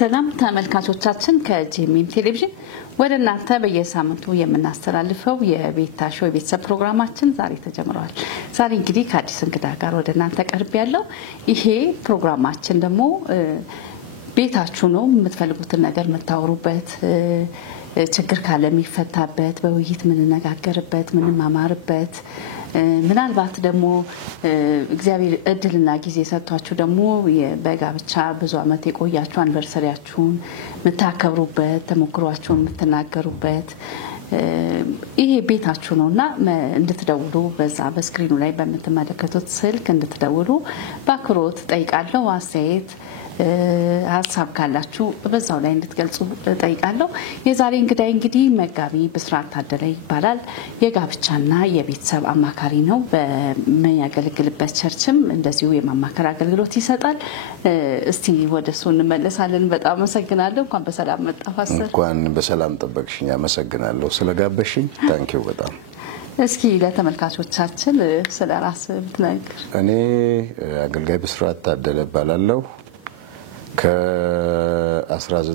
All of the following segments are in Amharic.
ሰላም ተመልካቾቻችን ከጂኤምኤም ቴሌቪዥን ወደ እናንተ በየሳምንቱ የምናስተላልፈው የቤታሾ የቤተሰብ ፕሮግራማችን ዛሬ ተጀምሯል። ዛሬ እንግዲህ ከአዲስ እንግዳ ጋር ወደ እናንተ ቀርብ ያለው ይሄ ፕሮግራማችን ደግሞ ቤታችሁ ነው የምትፈልጉትን ነገር የምታወሩበት ችግር ካለ የሚፈታበት በውይይት ምንነጋገርበት ምንማማርበት ምናልባት ደግሞ እግዚአብሔር እድልና ጊዜ ሰጥቷችሁ ደግሞ በጋብቻ ብዙ አመት የቆያችሁ አንቨርሰሪያችሁን የምታከብሩበት ተሞክሯችሁን የምትናገሩበት ይሄ ቤታችሁ ነውና እንድትደውሉ በዛ በስክሪኑ ላይ በመተመለከቱት ስልክ እንድትደውሉ በአክብሮት ጠይቃለሁ። አስተያየት ሀሳብ ካላችሁ በዛው ላይ እንድትገልጹ ጠይቃለሁ። የዛሬ እንግዲህ መጋቢ ብስራት ታደለ ይባላል። የጋብቻና የቤተሰብ አማካሪ ነው። በሚያገለግልበት ቸርችም እንደዚሁ የማማከር አገልግሎት ይሰጣል። እስቲ ወደሱ እንመለሳለን። በጣም አመሰግናለሁ። እንኳን በሰላም መጣ ፓስተር። እንኳን በሰላም ጠበቅሽኝ። አመሰግናለሁ ስለጋበሽኝ። ታንኪዩ በጣም። እስኪ ለተመልካቾቻችን ስለራስህ ብትነግር። እኔ አገልጋይ ብስራት ታደለ እባላለሁ።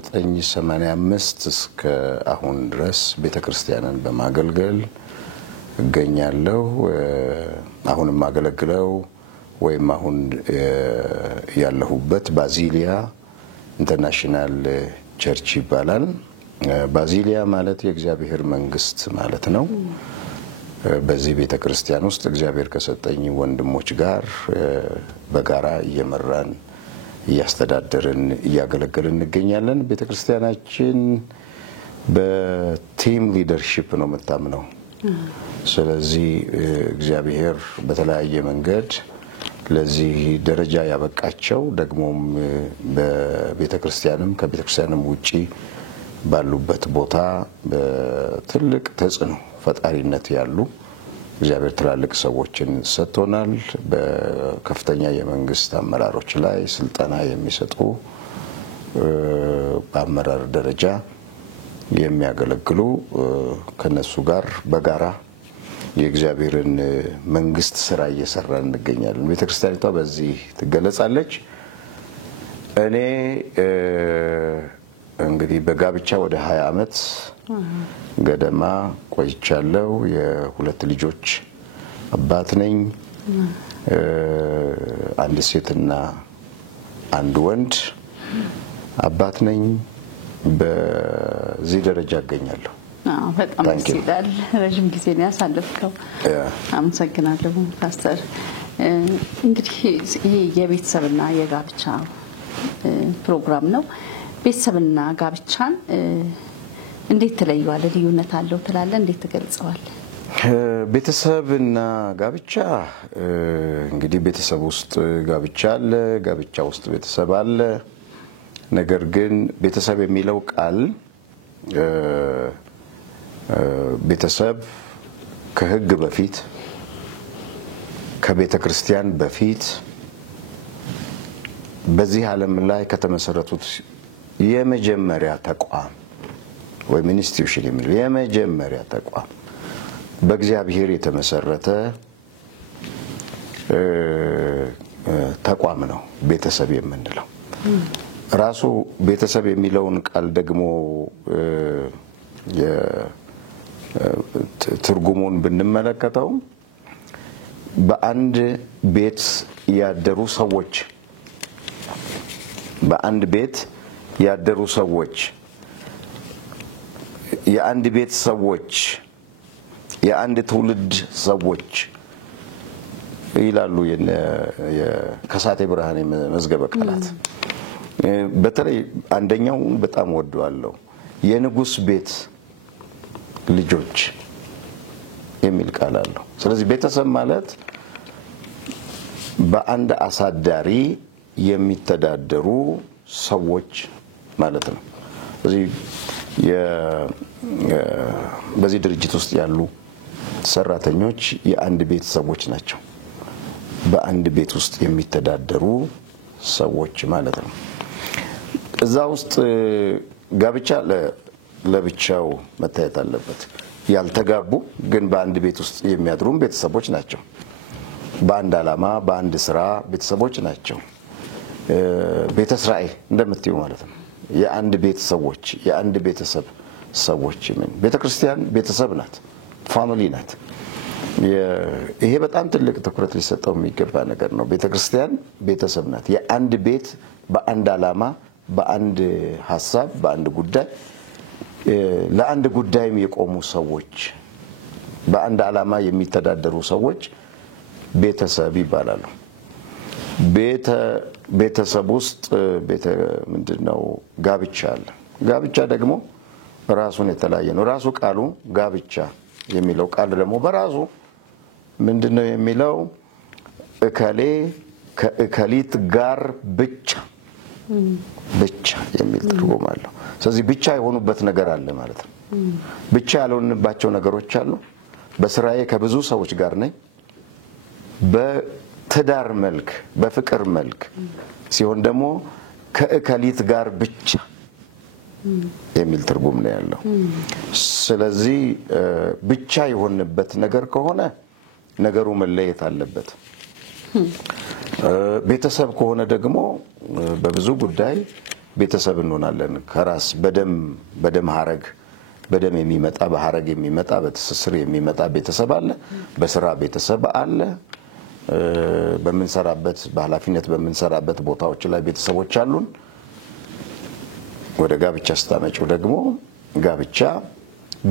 ከ1985 እስከ አሁን ድረስ ቤተክርስቲያንን በማገልገል እገኛለሁ። አሁንም ማገለግለው ወይም አሁን ያለሁበት ባዚሊያ ኢንተርናሽናል ቸርች ይባላል። ባዚሊያ ማለት የእግዚአብሔር መንግስት ማለት ነው። በዚህ ቤተክርስቲያን ውስጥ እግዚአብሔር ከሰጠኝ ወንድሞች ጋር በጋራ እየመራን እያስተዳደርን እያገለገልን እንገኛለን። ቤተክርስቲያናችን በቲም ሊደርሺፕ ነው የምታምነው። ስለዚህ እግዚአብሔር በተለያየ መንገድ ለዚህ ደረጃ ያበቃቸው ደግሞም በቤተክርስቲያንም ከቤተክርስቲያንም ውጪ ባሉበት ቦታ በትልቅ ተጽዕኖ ፈጣሪነት ያሉ እግዚአብሔር ትላልቅ ሰዎችን ሰጥቶናል። በከፍተኛ የመንግስት አመራሮች ላይ ስልጠና የሚሰጡ በአመራር ደረጃ የሚያገለግሉ ከነሱ ጋር በጋራ የእግዚአብሔርን መንግስት ስራ እየሰራን እንገኛለን። ቤተክርስቲያኒቷ በዚህ ትገለጻለች። እኔ እንግዲህ በጋብቻ ወደ 20 አመት ገደማ ቆይቻለሁ። የሁለት ልጆች አባት ነኝ። አንድ ሴትና አንድ ወንድ አባት ነኝ። በዚህ ደረጃ እገኛለሁ። በጣም ደስ ይላል። ረጅም ጊዜ ነው ያሳለፍከው። አመሰግናለሁ ፓስተር። እንግዲህ ይሄ የቤተሰብና የጋብቻ ፕሮግራም ነው። ቤተሰብና ጋብቻን እንዴት ትለዩዋለህ? ልዩነት አለው ትላለህ? እንዴት ትገልጸዋለህ? ቤተሰብና ጋብቻ እንግዲህ ቤተሰብ ውስጥ ጋብቻ አለ፣ ጋብቻ ውስጥ ቤተሰብ አለ። ነገር ግን ቤተሰብ የሚለው ቃል ቤተሰብ ከሕግ በፊት ከቤተ ክርስቲያን በፊት በዚህ ዓለም ላይ ከተመሰረቱት የመጀመሪያ ተቋም ወይም ኢንስቲትዩሽን የሚለው የመጀመሪያ ተቋም በእግዚአብሔር የተመሰረተ ተቋም ነው ቤተሰብ የምንለው። ራሱ ቤተሰብ የሚለውን ቃል ደግሞ ትርጉሙን ብንመለከተው በአንድ ቤት ያደሩ ሰዎች በአንድ ቤት ያደሩ ሰዎች የአንድ ቤት ሰዎች የአንድ ትውልድ ሰዎች ይላሉ የከሳቴ ብርሃኔ መዝገበ ቃላት። በተለይ አንደኛው በጣም ወደዋለሁ። የንጉስ ቤት ልጆች የሚል ቃል አለው። ስለዚህ ቤተሰብ ማለት በአንድ አሳዳሪ የሚተዳደሩ ሰዎች ማለት ነው። በዚህ ድርጅት ውስጥ ያሉ ሰራተኞች የአንድ ቤት ሰዎች ናቸው። በአንድ ቤት ውስጥ የሚተዳደሩ ሰዎች ማለት ነው። እዛ ውስጥ ጋብቻ ለብቻው መታየት አለበት። ያልተጋቡ ግን በአንድ ቤት ውስጥ የሚያድሩም ቤተሰቦች ናቸው። በአንድ ዓላማ በአንድ ስራ ቤተሰቦች ናቸው። ቤተ እስራኤል እንደምትዩ ማለት ነው። የአንድ ቤት ሰዎች የአንድ ቤተሰብ ሰዎች ምን ቤተክርስቲያን ቤተሰብ ናት ፋሚሊ ናት ይሄ በጣም ትልቅ ትኩረት ሊሰጠው የሚገባ ነገር ነው ቤተክርስቲያን ቤተሰብ ናት የአንድ ቤት በአንድ ዓላማ በአንድ ሐሳብ በአንድ ጉዳይ ለአንድ ጉዳይም የቆሙ ሰዎች በአንድ ዓላማ የሚተዳደሩ ሰዎች ቤተሰብ ይባላሉ ቤተሰብ ውስጥ ምንድነው ጋብቻ አለ ጋብቻ ደግሞ ራሱን የተለያየ ነው ራሱ ቃሉ ጋብቻ የሚለው ቃል ደግሞ በራሱ ምንድነው የሚለው እከሌ ከእከሊት ጋር ብቻ የሚል ትርጉም አለው ስለዚህ ብቻ የሆኑበት ነገር አለ ማለት ነው ብቻ ያልሆንባቸው ነገሮች አሉ በስራዬ ከብዙ ሰዎች ጋር ነኝ በትዳር መልክ በፍቅር መልክ ሲሆን ደግሞ ከእከሊት ጋር ብቻ የሚል ትርጉም ነው ያለው ስለዚህ ብቻ የሆነበት ነገር ከሆነ ነገሩ መለየት አለበት ቤተሰብ ከሆነ ደግሞ በብዙ ጉዳይ ቤተሰብ እንሆናለን ከራስ በደም ሐረግ በደም የሚመጣ በሐረግ የሚመጣ በትስስር የሚመጣ ቤተሰብ አለ በስራ ቤተሰብ አለ በመንሰራበት በኃላፊነት በመንሰራበት ቦታዎች ላይ ቤተሰቦች አሉን ወደ ጋብቻ ስታመጪው ደግሞ ጋብቻ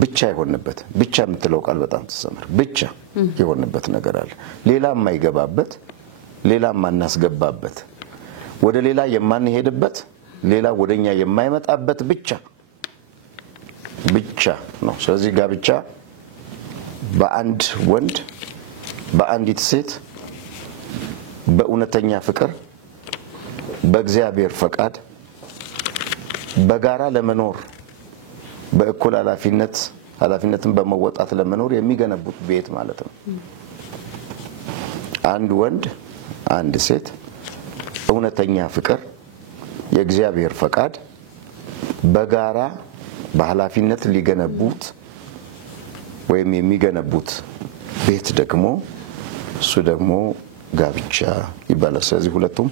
ብቻ የሆነበት ብቻ የምትለው ቃል በጣም ተሰመረ ብቻ የሆነበት ነገር አለ ሌላ የማይገባበት ሌላ ማናስገባበት ወደ ሌላ የማንሄድበት ሌላ ወደኛ የማይመጣበት ብቻ ነው ስለዚህ ጋብቻ በአንድ ወንድ በአንዲት ሴት በእውነተኛ ፍቅር በእግዚአብሔር ፈቃድ በጋራ ለመኖር በእኩል ኃላፊነትን በመወጣት ለመኖር የሚገነቡት ቤት ማለት ነው አንድ ወንድ አንድ ሴት እውነተኛ ፍቅር የእግዚአብሔር ፈቃድ በጋራ በኃላፊነት ሊገነቡት ወይም የሚገነቡት ቤት ደግሞ እሱ ደግሞ ጋብቻ ይባላል ስለዚህ ሁለቱም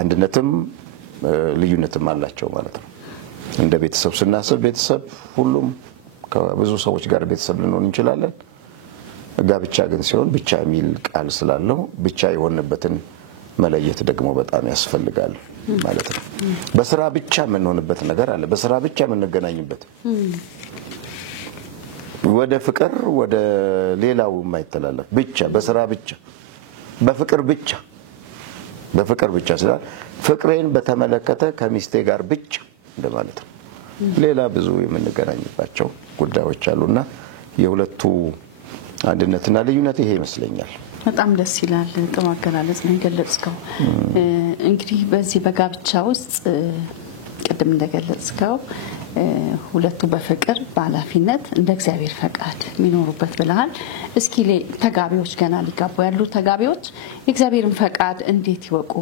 አንድነትም ልዩነትም አላቸው ማለት ነው እንደ ቤተሰብ ስናስብ ቤተሰብ ሁሉም ከብዙ ሰዎች ጋር ቤተሰብ ልንሆን እንችላለን ጋብቻ ግን ሲሆን ብቻ የሚል ቃል ስላለው ብቻ የሆነበትን መለየት ደግሞ በጣም ያስፈልጋል ማለት ነው በስራ ብቻ የምንሆንበት ነገር አለ በስራ ብቻ የምንገናኝበት ወደ ፍቅር ወደ ሌላው የማይተላለፍ ብቻ በስራ ብቻ በፍቅር ብቻ ስላል ፍቅሬን በተመለከተ ከሚስቴ ጋር ብቻ እንደማለት ነው ሌላ ብዙ የምንገናኝባቸው ጉዳዮች አሉና የሁለቱ አንድነትና ልዩነት ይሄ ይመስለኛል በጣም ደስ ይላል ጥሩ አገላለጽ ነው የገለጽከው እንግዲህ በዚህ በጋብቻ ውስጥ ቅድም እንደገለጽከው ሁለቱ በፍቅር በኃላፊነት እንደ እግዚአብሔር ፈቃድ የሚኖሩበት ብለሃል እስኪ ተጋቢዎች ገና ሊጋቡ ያሉ ተጋቢዎች የእግዚአብሔርን ፈቃድ እንዴት ይወቁ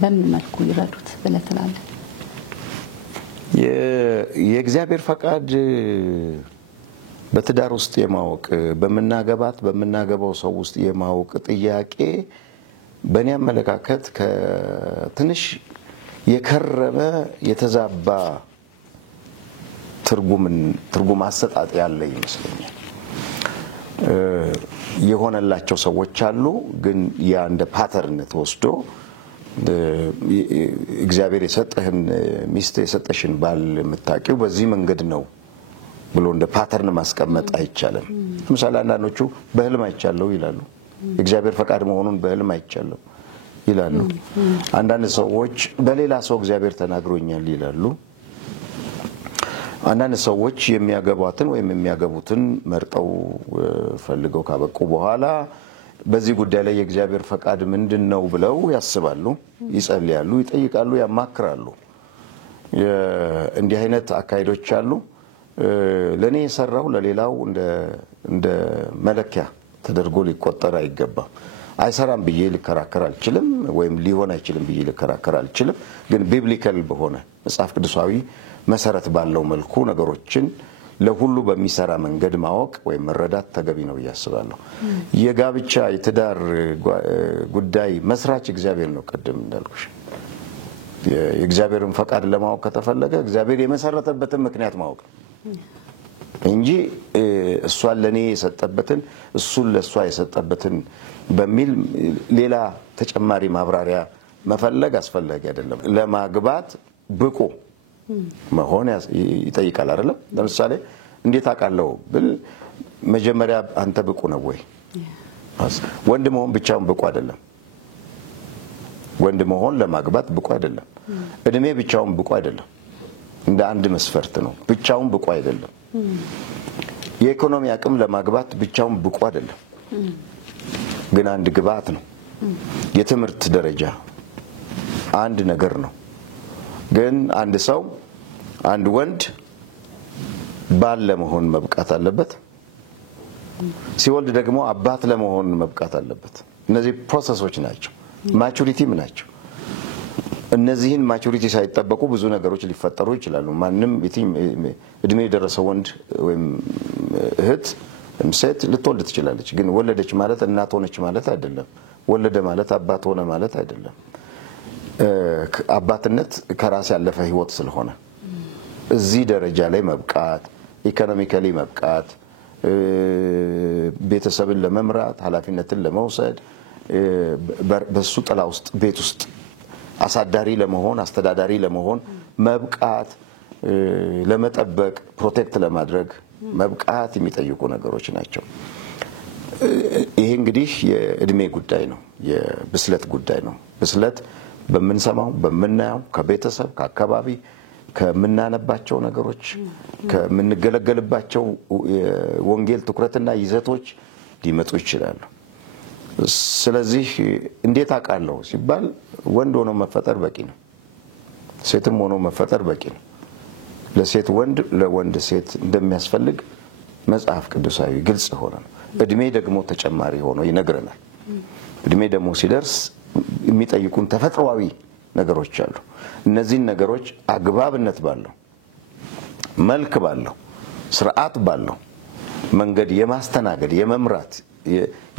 በምን መልኩ ይረዱት ብለህ ትላለህ የእግዚአብሔር ፈቃድ በትዳር ውስጥ የማወቅ በመናገባው ሰው ውስጥ የማወቅ ጥያቄ በእኔ አመለካከት ከትንሽ የከረመ የተዛባ ትርጉም አሰጣጥ ያለ ይመስለኛል የሆነላቸው ሰዎች አሉ ግን ያ እንደ ፓተርን ተወስዶ እግዚአብሔር የሰጠህን ሚስት የሰጠሽን ባል የምታውቂው በዚህ መንገድ ነው ብሎ እንደ ፓተርን ማስቀመጥ አይቻልም ለምሳሌ አንዳንዶቹ በህልም አይቻለው ይላሉ እግዚአብሔር ፈቃድ መሆኑን በህልም አይቻለው ይላሉ አንዳንድ ሰዎች በሌላ ሰው እግዚአብሔር ተናግሮኛል ይላሉ አንዳንድ ሰዎች የሚያገቧትን ወይም የሚያገቡትን መርጠው ፈልገው ካበቁ በኋላ በዚህ ጉዳይ ላይ የእግዚአብሔር ፈቃድ ምንድነው ብለው ያስባሉ ይጸልያሉ ይጠይቃሉ ያማክራሉ እንዲህ አይነት አካይዶች አሉ ለኔ የሰራው ለሌላው እንደ መለኪያ ተደርጎ ሊቆጠር አይገባም አይሰራም ብዬ ልከራከር አልችልም ወይም ሊሆን አይችልም ብዬ ልከራከር አልችልም ግን ቢብሊካል በሆነ መጽሐፍ ቅዱሳዊ መሰረት ባለው መልኩ ነገሮችን ለሁሉ በሚሰራ መንገድ ማወቅ ወይም መረዳት ተገቢ ነው ያስባለሁ የጋብቻ የትዳር ጉዳይ መስራች እግዚአብሔር ነው ቀደም እንዳልኩሽ የእግዚአብሔርን ፈቃድ ለማወቅ ከተፈለገ እግዚአብሔር የመሰረተበትን ምክንያት ማወቅ እንጂ እሷን ለኔ የሰጠበትን እሱን ለሷ የሰጠበትን በሚል ሌላ ተጨማሪ ማብራሪያ መፈለግ አስፈላጊ አይደለም። ለማግባት ብቁ መሆን ይጠይቃል አይደለም? ለምሳሌ እንዴት አውቃለሁ ብል መጀመሪያ አንተ ብቁ ነው ወይ? ወንድ መሆን ብቻውን ብቁ አይደለም። ወንድ መሆን ለማግባት ብቁ አይደለም። እድሜ ብቻውን ብቁ አይደለም። እንደ አንድ መስፈርት ነው። ብቻውን ብቁ አይደለም። የኢኮኖሚ አቅም ለማግባት ብቻውን ብቁ አይደለም። ግን አንድ ግብአት ነው። የትምህርት ደረጃ አንድ ነገር ነው። ግን አንድ ሰው አንድ ወንድ ባል ለመሆን መብቃት አለበት። ሲወልድ ደግሞ አባት ለመሆን መብቃት አለበት። እነዚህ ፕሮሰሶች ናቸው፣ ማቹሪቲም ናቸው። እነዚህን ማቹሪቲ ሳይጠበቁ ብዙ ነገሮች ሊፈጠሩ ይችላሉ። ማንም እድሜ የደረሰ ወንድ ወይም እህት ሴት ልትወልድ ትችላለች። ግን ወለደች ማለት እናት ሆነች ማለት አይደለም። ወለደ ማለት አባት ሆነ ማለት አይደለም። አባትነት ከራስ ያለፈ ህይወት ስለሆነ እዚህ ደረጃ ላይ መብቃት፣ ኢኮኖሚካሊ መብቃት፣ ቤተሰብን ለመምራት ኃላፊነትን ለመውሰድ በሱ ጥላ ውስጥ ቤት ውስጥ አሳዳሪ ለመሆን አስተዳዳሪ ለመሆን መብቃት፣ ለመጠበቅ ፕሮቴክት ለማድረግ መብቃት የሚጠይቁ ነገሮች ናቸው። ይሄ እንግዲህ የእድሜ ጉዳይ ነው፣ የብስለት ጉዳይ ነው። ብስለት በመንሰማው በመናያው ከቤተሰብ ከአካባቢ ከምናነባቸው ነገሮች ከምንገለገልባቸው ወንጌል ትኩረትና ይዘቶች ሊመጡ ይችላሉ። ስለዚህ እንዴት አውቃለሁ ሲባል ወንድ ሆኖ መፈጠር በቂ ነው። ሴትም ሆኖ መፈጠር በቂ ነው። ለሴት ወንድ ለወንድ ሴት እንደሚያስፈልግ መጽሐፍ ቅዱሳዊ ግልጽ ሆነ ነው። እድሜ ደግሞ ተጨማሪ ሆኖ ይነግረናል። እድሜ ደግሞ ሲደርስ የሚጠይቁን ተፈጥሯዊ ነገሮች አሉ። እነዚህን ነገሮች አግባብነት ባለው መልክ ባለው ስርዓት ባለው መንገድ የማስተናገድ የመምራት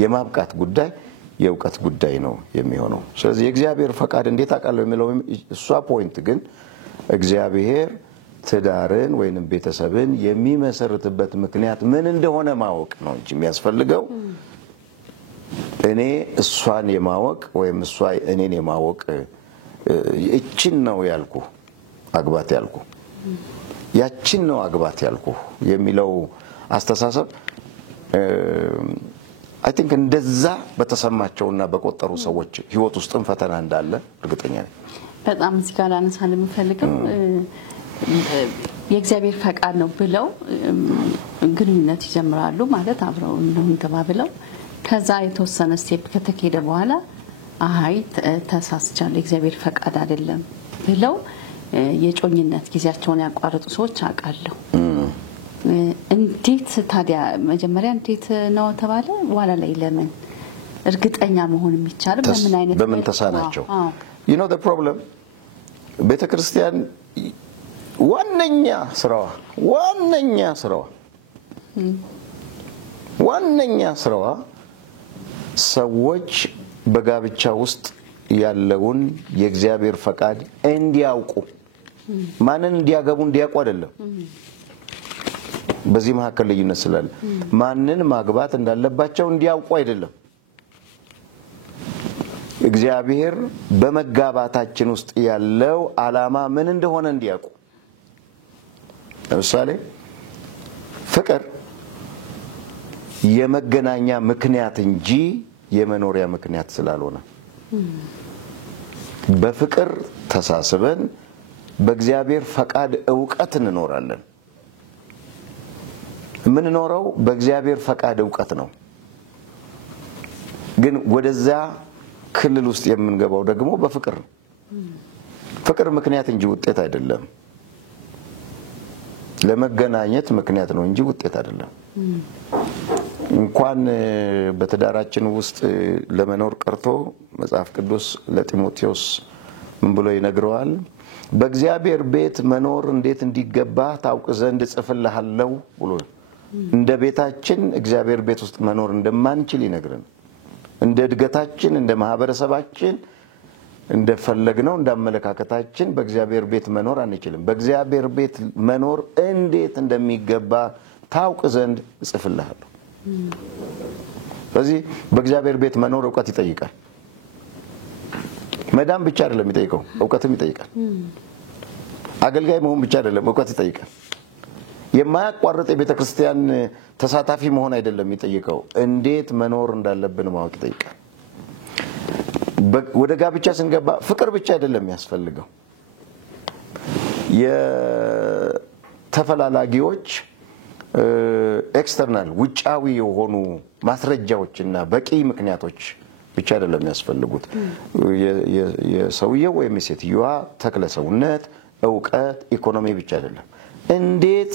የማብቃት ጉዳይ የእውቀት ጉዳይ ነው የሚሆነው። ስለዚህ የእግዚአብሔር ፈቃድ እንዴት አውቃለሁ የሚለው እሷ ፖይንት ግን እግዚአብሔር ትዳርን ወይንም ቤተሰብን የሚመሰርትበት ምክንያት ምን እንደሆነ ማወቅ ነው እንጂ የሚያስፈልገው እኔ እሷን የማወቅ ወይም እሷ እኔን የማወቅ እቺን ነው ያልኩ አግባት ያልኩ ያቺን ነው አግባት ያልኩ የሚለው አስተሳሰብ አይ ቲንክ እንደዛ በተሰማቸውና በቆጠሩ ሰዎች ህይወት ውስጥም ፈተና እንዳለ እርግጠኛ ነኝ። በጣም እዚህ ጋር ላነሳን የምፈልገው የእግዚአብሔር ፈቃድ ነው ብለው ግንኙነት ይጀምራሉ ማለት አብረው እንደሆነ ተባብለው ከዛ የተወሰነ ስቴፕ ከተከደ በኋላ አይ ተሳስቻለሁ የእግዚአብሔር ፈቃድ አይደለም ብለው የጮኝነት ጊዜያቸውን ያቋረጡ ሰዎች አውቃለሁ። እንዴት ታዲያ መጀመሪያ እንዴት ነው ተባለ በኋላ ላይ ለምን እርግጠኛ መሆን የሚቻለው በምን አይነት በምን ተሳናቸው? you know the problem ቤተክርስቲያን ዋነኛ ስራዋ ሰዎች በጋብቻ ውስጥ ያለውን የእግዚአብሔር ፈቃድ እንዲያውቁ ማንን እንዲያገቡ እንዲያውቁ አይደለም። በዚህ መካከል ልዩነት ስላለ ማንን ማግባት እንዳለባቸው እንዲያውቁ አይደለም። እግዚአብሔር በመጋባታችን ውስጥ ያለው ዓላማ ምን እንደሆነ እንዲያውቁ። ለምሳሌ ፍቅር የመገናኛ ምክንያት እንጂ የመኖሪያ ምክንያት ስላልሆነ በፍቅር ተሳስበን በእግዚአብሔር ፈቃድ ዕውቀት እንኖራለን። ምን ኖረው በእግዚአብሔር ፈቃድ ዕውቀት ነው። ግን ወደዛ ክልል ውስጥ የምንገባው ደግሞ በፍቅር ነው። ፍቅር ምክንያት እንጂ ውጤት አይደለም። ለመገናኘት ምክንያት ነው እንጂ ውጤት አይደለም። እንኳን በትዳራችን ውስጥ ለመኖር ቀርቶ መጽሐፍ ቅዱስ ለጢሞቴዎስ ምን ብሎ ይነግረዋል? በእግዚአብሔር ቤት መኖር እንዴት እንዲገባ ታውቅ ዘንድ ጽፍልሃለሁ ብሎ እንደ ቤታችን እግዚአብሔር ቤት ውስጥ መኖር እንደማንችል ይነግረን። እንደ እድገታችን እንደ ማህበረሰባችን እንደፈለግነው እንዳመለካከታችን በእግዚአብሔር ቤት መኖር አንችልም። በእግዚአብሔር ቤት መኖር እንዴት እንደሚገባ ታውቅ ዘንድ እጽፍልሃለሁ። ስለዚህ በእግዚአብሔር ቤት መኖር ዕውቀት ይጠይቃል። መዳን ብቻ አይደለም የሚጠይቀው፣ ዕውቀትም ይጠይቃል። አገልጋይ መሆን ብቻ አይደለም፣ ዕውቀት ይጠይቃል። የማያቋርጥ የቤተ ክርስቲያን ተሳታፊ መሆን አይደለም የሚጠይቀው፣ እንዴት መኖር እንዳለብን ማወቅ ይጠይቃል። ወደ ጋብቻ ስንገባ ፍቅር ብቻ አይደለም የሚያስፈልገው። የተፈላላጊዎች ኤክስተርናል ውጫዊ የሆኑ ማስረጃዎችና በቂ ምክንያቶች ብቻ አይደለም የሚያስፈልጉት። የሰውየው ወይም የሴትዮዋ ተክለ ሰውነት፣ ዕውቀት፣ ኢኮኖሚ ብቻ አይደለም። እንዴት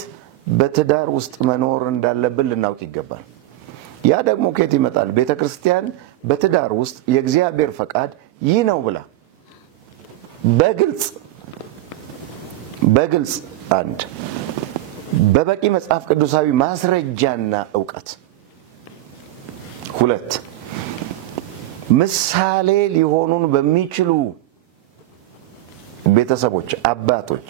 በትዳር ውስጥ መኖር እንዳለብን ልናውቅ ይገባል። ያ ደግሞ ከየት ይመጣል? ቤተክርስቲያን በትዳር ውስጥ የእግዚአብሔር ፈቃድ ይህ ነው ብላ በግልጽ አንድ በበቂ መጽሐፍ ቅዱሳዊ ማስረጃና ዕውቀት፣ ሁለት ምሳሌ ሊሆኑን በሚችሉ ቤተሰቦች፣ አባቶች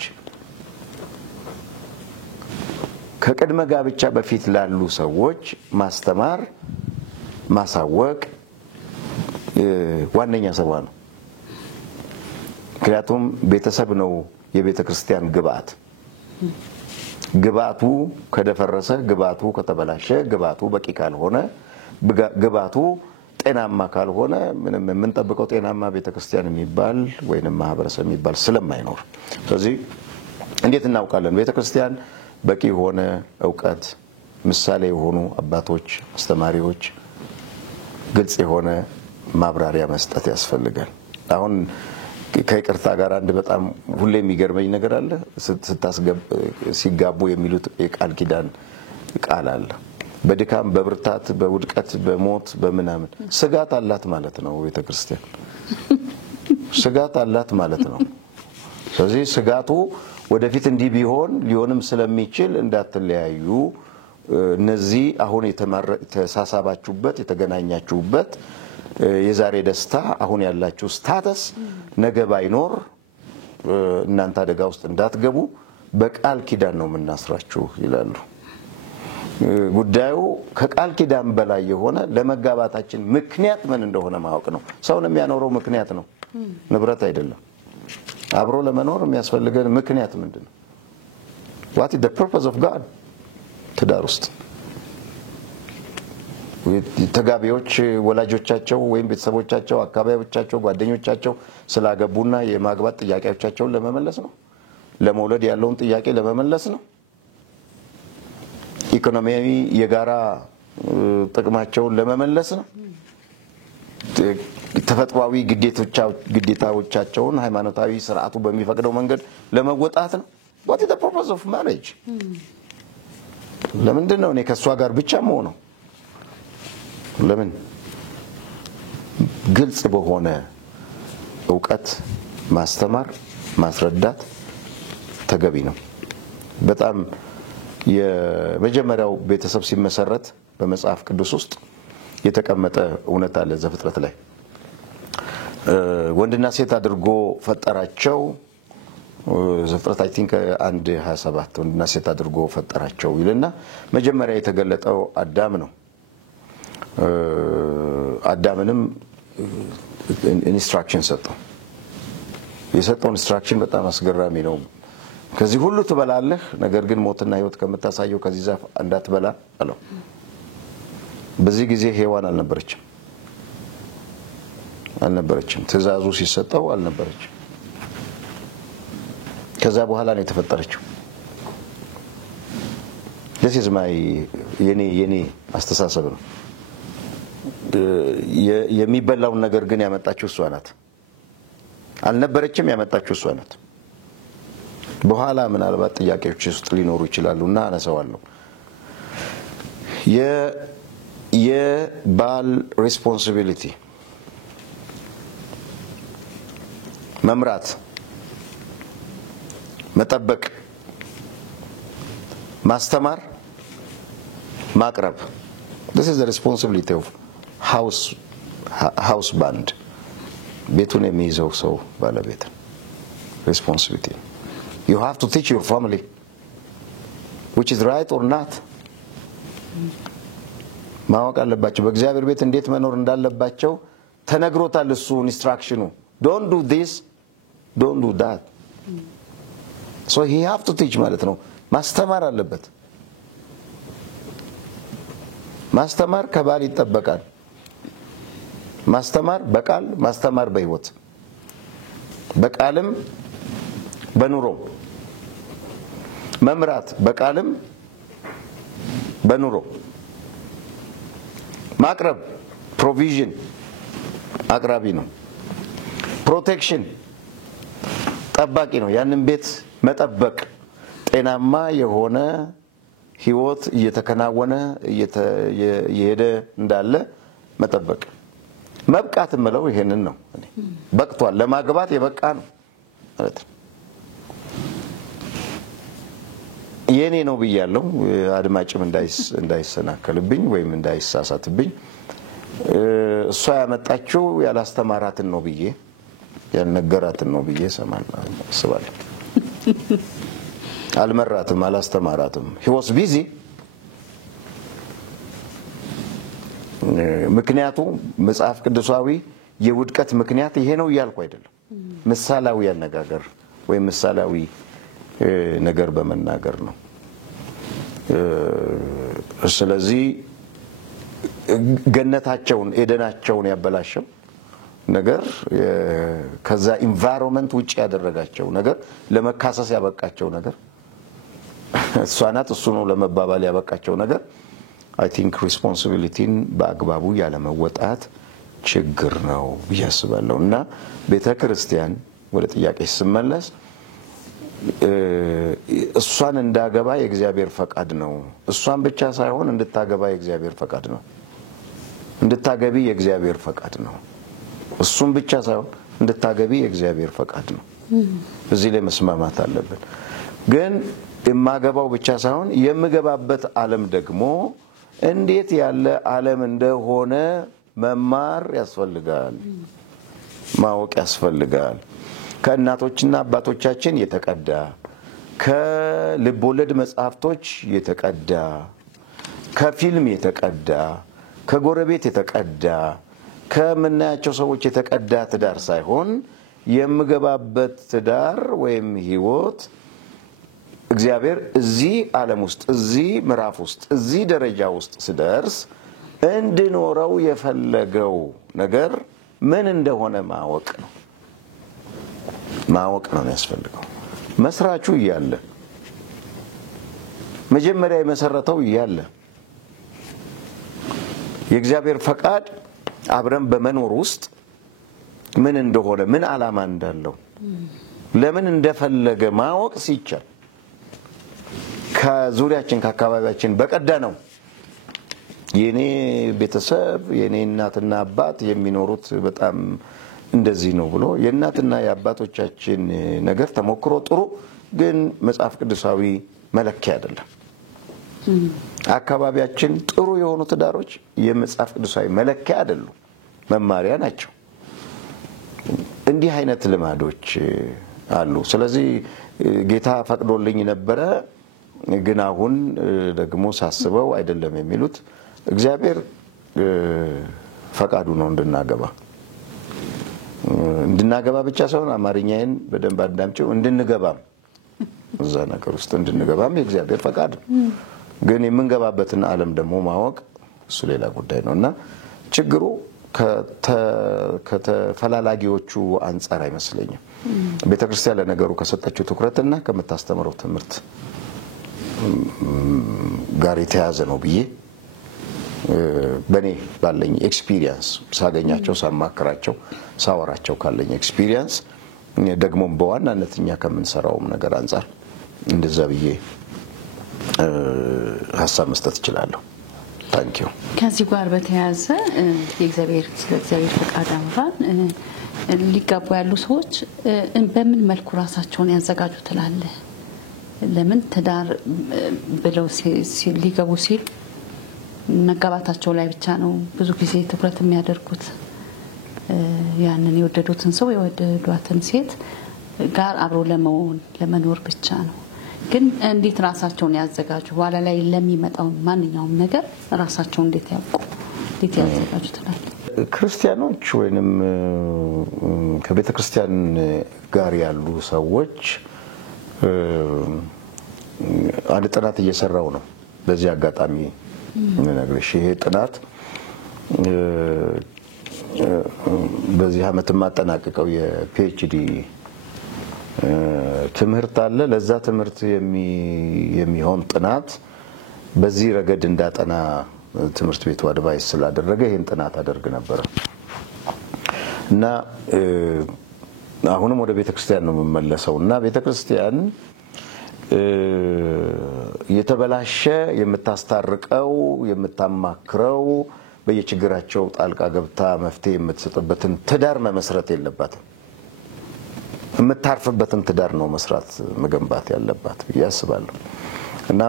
ከቅድመ ጋብቻ በፊት ላሉ ሰዎች ማስተማር፣ ማሳወቅ ዋነኛ ስራ ነው። ምክንያቱም ቤተሰብ ነው የቤተ ክርስቲያን ግብአት። ግብአቱ ከደፈረሰ፣ ግብአቱ ከተበላሸ፣ ግብአቱ በቂ ካልሆነ፣ ግብአቱ ጤናማ ካልሆነ ምንም የምንጠብቀው ጤናማ ቤተ ክርስቲያን የሚባል ወይንም ማህበረሰብ የሚባል ስለማይኖር፣ ስለዚህ እንዴት እናውቃለን? ቤተ ክርስቲያን በቂ የሆነ ዕውቀት፣ ምሳሌ የሆኑ አባቶች፣ አስተማሪዎች፣ ግልጽ የሆነ ማብራሪያ መስጠት ያስፈልጋል። አሁን ከይቅርታ ጋር አንድ በጣም ሁሌ የሚገርመኝ ነገር አለ። ሲጋቡ የሚሉት የቃል ኪዳን ቃል አለ። በድካም በብርታት በውድቀት በሞት በምናምን ስጋት አላት ማለት ነው ቤተክርስቲያን። ስጋት አላት ማለት ነው። ስለዚህ ስጋቱ ወደፊት እንዲህ ሊሆንም ስለሚችል እንዳትለያዩ፣ እነዚህ አሁን የተሳሳባችሁበት የተገናኛችሁበት የዛሬ ደስታ አሁን ያላችሁ ስታተስ ነገ ባይኖር እናንተ አደጋ ውስጥ እንዳትገቡ በቃል ኪዳን ነው የምናስራችሁ ይላሉ። ጉዳዩ ከቃል ኪዳን በላይ የሆነ ለመጋባታችን ምክንያት ምን እንደሆነ ማወቅ ነው። ሰውን የሚያኖረው ምክንያት ነው፣ ንብረት አይደለም። አብሮ ለመኖር የሚያስፈልገን ምክንያት ምንድነው? what is the purpose of God? ትዳር ውስጥ ተጋቢዎች ወላጆቻቸው ወይም ቤተሰቦቻቸው፣ አካባቢዎቻቸው፣ ጓደኞቻቸው ስላገቡና የማግባት ጥያቄዎቻቸውን ለመመለስ ነው። ለመውለድ ያለውን ጥያቄ ለመመለስ ነው። ኢኮኖሚያዊ የጋራ ጥቅማቸውን ለመመለስ ነው። ተፈጥሯዊ ግዴታዎቻቸውን ሃይማኖታዊ ስርዓቱ በሚፈቅደው መንገድ ለመወጣት ነው። what is the purpose of marriage? ለምንድን ነው እኔ ከሷ ጋር ብቻ መሆነው? ለምን? ግልጽ በሆነ ዕውቀት ማስተማር ማስረዳት ተገቢ ነው። በጣም የመጀመሪያው ቤተሰብ ሲመሰረት በመጽሐፍ ቅዱስ ውስጥ የተቀመጠ እውነት አለ። ዘፍጥረት ላይ ወንድና ሴት አድርጎ ፈጠራቸው። ዘፍጥረት አይ ቲንክ 1:27 ወንድና ሴት አድርጎ ፈጠራቸው ይልና መጀመሪያ የተገለጠው አዳም ነው። አዳምንም ኢንስትራክሽን ሰጠው። የሰጠው ኢንስትራክሽን በጣም አስገራሚ ነው። ከዚህ ሁሉ ትበላለህ፣ ነገር ግን ሞትና ሕይወት ከምታሳየው ከዚህ ዛፍ እንዳትበላ አለው። በዚህ ጊዜ ሔዋን አልነበረችም። ትእዛዙ ሲሰጠው አልነበረችም። ከዛ በኋላ ነው የተፈጠረችው። this is my የኔ አስተሳሰብ ነው። የሚበላውን ነገር ግን ያመጣችው እሷ ናት። አልነበረችም፣ ያመጣችው እሷ ናት። በኋላ ምናልባት ጥያቄዎች ውስጥ ሊኖሩ ይችላሉና አነሳዋለሁ። የባል ሪስፖንሲቢሊቲ መምራት፣ መጠበቅ፣ ማስተማር፣ ማቅረብ this is the responsibility of house band ቤቱን የሚይዘው ሰው ባለቤት responsibility. You have to teach your family which is right or not. ማወቅ አለባቸው በእግዚአብሔር ቤት እንዴት መኖር እንዳለባቸው ተነግሮታል እሱ ኢንስትራክሽኑ don't do this don't do that. So he have to teach ማለት ነው ማስተማር አለበት ማስተማር ከባል ይጠበቃል ማስተማር በቃል ማስተማር በህይወት በቃልም በኑሮ መምራት በቃልም በኑሮ ማቅረብ ፕሮቪዥን አቅራቢ ነው ፕሮቴክሽን ጠባቂ ነው ያንን ቤት መጠበቅ ጤናማ የሆነ ህይወት እየተከናወነ እየሄደ እንዳለ መጠበቅ መብቃት ምለው ይሄንን ነው እኔ በቅቷል ለማግባት የበቃ ነው ማለት የኔ ነው ብያለሁ አድማጭም እንዳይሰናከልብኝ ወይም እንዳይሳሳትብኝ እሷ ያመጣችው ያላስተማራትን ነው ብዬ ያልነገራትን ነው ብዬ ሰማለሁ አልመራትም አላስተማራትም he was busy ምክንያቱ መጽሐፍ ቅዱሳዊ የውድቀት ምክንያት ይሄ ነው ያልኩ አይደለም ምሳሌያዊ ያነጋገር ወይ ምሳሌያዊ ነገር በመናገር ነው ስለዚህ ገነታቸውን ኤደናቸውን ያበላሸው ነገር ከዛ ኢንቫይሮንመንት ውጪ ያደረጋቸው ነገር ለመካሰስ ያበቃቸው ነገር እሷናት እሱ ነው ለመባባል ያበቃቸው ነገር I think responsibility-ን በአግባቡ ያለ መወጣት ችግር ነው ብያስባለሁና ቤተክርስቲያን ወደ ጥያቄ ስመለስ እሷን እንዳገባ የእግዚአብሔር ፈቃድ ነው እሷን ብቻ ሳይሆን እንድታገባ የእግዚአብሔር ፈቃድ ነው እንድታገቢ የእግዚአብሔር ፈቃድ ነው እሱን ብቻ ሳይሆን እንድታገቢ የእግዚአብሔር ፈቃድ ነው እዚህ ላይ መስማማት አለብን ግን የማገባው ብቻ ሳይሆን የምገባበት ዓለም ደግሞ እንዴት ያለ ዓለም እንደሆነ መማር ያስፈልጋል ማወቅ ያስፈልጋል ከእናቶችና አባቶቻችን የተቀዳ ከልቦለድ መጽሐፍቶች የተቀዳ ከፊልም የተቀዳ ከጎረቤት የተቀዳ ከምናያቸው ሰዎች የተቀዳ ትዳር ሳይሆን የምገባበት ትዳር ወይም ህይወት እግዚአብሔር እዚህ ዓለም ውስጥ እዚህ ምዕራፍ ውስጥ እዚህ ደረጃ ውስጥ ስደርስ እንድኖረው የፈለገው ነገር ምን እንደሆነ ማወቅ ነው ያስፈልገው መስራቹ ይያለ መጀመሪያ የመሰረተው ይያለ የእግዚአብሔር ፈቃድ አብረን በመኖር ውስጥ ምን እንደሆነ ምን ዓላማ እንዳለው ለምን እንደፈለገ ማወቅ ሲቻል ከዙሪያችን ከአካባቢያችን በቀዳ ነው የኔ ቤተሰብ የኔ እናትና አባት የሚኖሩት በጣም እንደዚህ ነው ብሎ የእናትና የአባቶቻችን ነገር ተሞክሮ ጥሩ ግን መጽሐፍ ቅዱሳዊ መለኪያ አይደለም አካባቢያችን ጥሩ የሆኑ ትዳሮች የመጽሐፍ ቅዱሳዊ መለኪያ አይደሉም መማሪያ ናቸው እንዲህ አይነት ልማዶች አሉ ስለዚህ ጌታ ፈቅዶልኝ ነበር ግን አሁን ደግሞ ሳስበው አይደለም የሚሉት እግዚአብሔር ፈቃዱ ነው እንድናገባ ብቻ ሳይሆን አማርኛዬን በደንብ አዳምጪው እንድንገባም እዛ ነገር ውስጥ እንድንገባም የእግዚአብሔር ፈቃድ ግን የምንገባበትን ዓለም ደግሞ ማወቅ እሱ ሌላ ጉዳይ ነውና ችግሩ ከተፈላላጊዎቹ አንፃር አይመስለኝም ቤተክርስቲያን ለነገሩ ከሰጠችው ትኩረትና ከምታስተምረው ትምህርት ጋር የተያዘ ነው ብዬ በኔ ባለኝ ኤክስፒሪየንስ ሳገኛቸው ሳማከራቸው ሳወራቸው ካለኝ ኤክስፒሪየንስ ደግሞ በዋናነትኛ ከምንሰራውም ነገር አንፃር እንደዛ ብዬ ሐሳብ መስጠት ይችላል ታንክ ዩ ከዚህ ጋር በተያያዘ የእግዚአብሔር ፈቃድ አምራን ሊጋቡ ያሉ ሰዎች በምን መልኩ ራሳቸውን ያዘጋጁ ትላለ ለምን ትዳር ብለው ሊገቡ ሲል መጋባታቸው ላይ ብቻ ነው ብዙ ጊዜ ትኩረት የሚያደርጉት ያንን የወደዱትን ሰው የወደዷትን ሴት ጋር አብሮ ለመኖር ብቻ ነው። ግን እንዴት ራሳቸውን ያዘጋጁ? በኋላ ላይ ለሚመጣው ማንኛውም ነገር ራሳቸውን እንዴት ያውቁ? እንዴት ያዘጋጁ ትላል? ክርስቲያኖች ወይንም ከቤተ ክርስቲያን ጋር ያሉ ሰዎች አንድ ጥናት እየሰራው ነው። በዚህ አጋጣሚ ምንነግርሽ ይሄ ጥናት በዚህ አመት ማጠናቀቀው የፒኤችዲ ትምህርት አለ። ለዛ ትምህርት የሚሆን ጥናት በዚህ ረገድ እንዳጠና ትምህርት ቤቱ አድቫይስ ስላደረገ ይሄን ጥናት አደርግ ነበር እና አሁንም ወደ ቤተክርስቲያን ነው የምመለሰውና ቤተክርስቲያን የተበላሸ የምታስታርቀው የምታማክረው በየችግራቸው ጣልቃ ገብታ መፍትሄ የምትሰጥበትን ትዳር መመስረት የለባትም። የምታርፍበትን ትዳር ነው መስራት መገንባት ያለባት ያስባለሁ። እና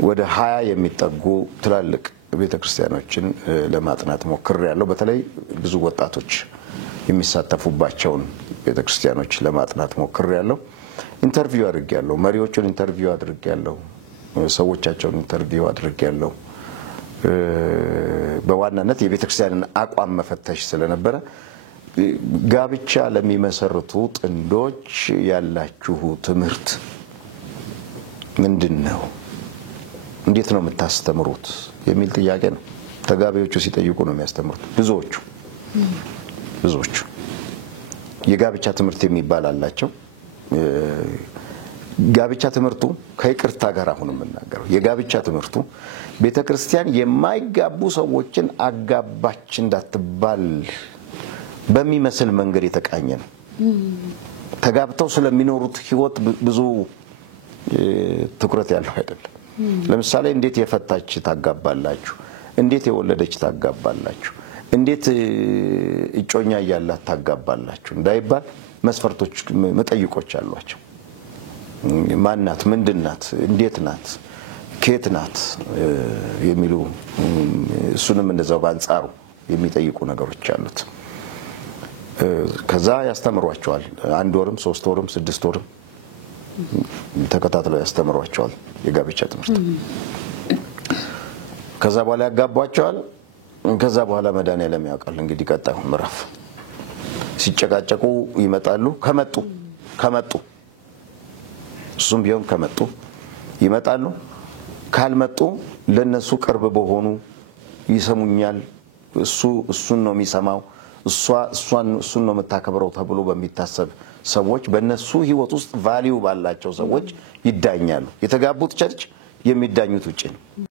ወደ 20 የሚጠጉ ትላልቅ ቤተክርስቲያኖችን ለማጥናት ሞክሬያለሁ። በተለይ ብዙ ወጣቶች የሚሳተፉባቸውን ቤተክርስቲያኖች ለማጥናት ሞክሬያለሁ። ኢንተርቪው አድርጌያለሁ። መሪዎቹን ኢንተርቪው አድርጌያለሁ። ሰዎቻቸውን ኢንተርቪው አድርጌያለሁ። በዋናነት የቤተክርስቲያንን አቋም መፈተሽ ስለነበረ ጋብቻ ለሚመሰርቱ ጥንዶች ያላችሁ ትምህርት ምንድነው? እንዴት ነው የምታስተምሩት? የሚል ጥያቄ ነው ተጋቢዎቹ ሲጠይቁ ነው የሚያስተምሩት። ብዙዎቹ የጋብቻ ትምህርት የሚባል አላቸው። ጋብቻ ትምህርቱ ከይቅርታ ጋር አሁን የምናገረው የጋብቻ ትምህርቱ ቤተክርስቲያን የማይጋቡ ሰዎችን አጋባች እንዳትባል በሚመስል መንገድ የተቃኘ ነው። ተጋብተው ስለሚኖሩት ህይወት ብዙ ትኩረት ያለው አይደለም። ለምሳሌ እንዴት የፈታች ታጋባላችሁ? እንዴት የወለደች ታጋባላችሁ? እንዴት እጮኛ ያያላት ታጋባላችሁ እንዳይባል መስፈርቶች መጠይቆች አሏቸው። ማናት? ምንድናት? እንዴት ናት? ከየት ናት? የሚሉ እሱንም እንደዛው ባንጻሩ የሚጠይቁ ነገሮች አሉት። ከዛ ያስተምሯቸዋል። 1 ወርም 3 ወርም 6 ወርም ተከታትለው ያስተምሯቸዋል የጋብቻ ትምህርት። ከዛ በኋላ ያጋቧቸዋል። ከዛ በኋላ መድኃኒዓለም ያውቃል እንግዲህ ቀጣዩ ምዕራፍ። ሲጨቃጨቁ ይመጣሉ። ከመጡ እሱም ቢሆን ከመጡ ይመጣሉ። ካልመጡ ለነሱ ቅርብ በሆኑ ይሰሙኛል፣ እሱን ነው የሚሰማው፣ እሱን ነው የምታከብረው ተብሎ በሚታሰብ ሰዎች በእነሱ ህይወት ውስጥ ቫልዩ ባላቸው ሰዎች ይዳኛሉ። የተጋቡት ቸርች የሚዳኙት ውጪ ነው።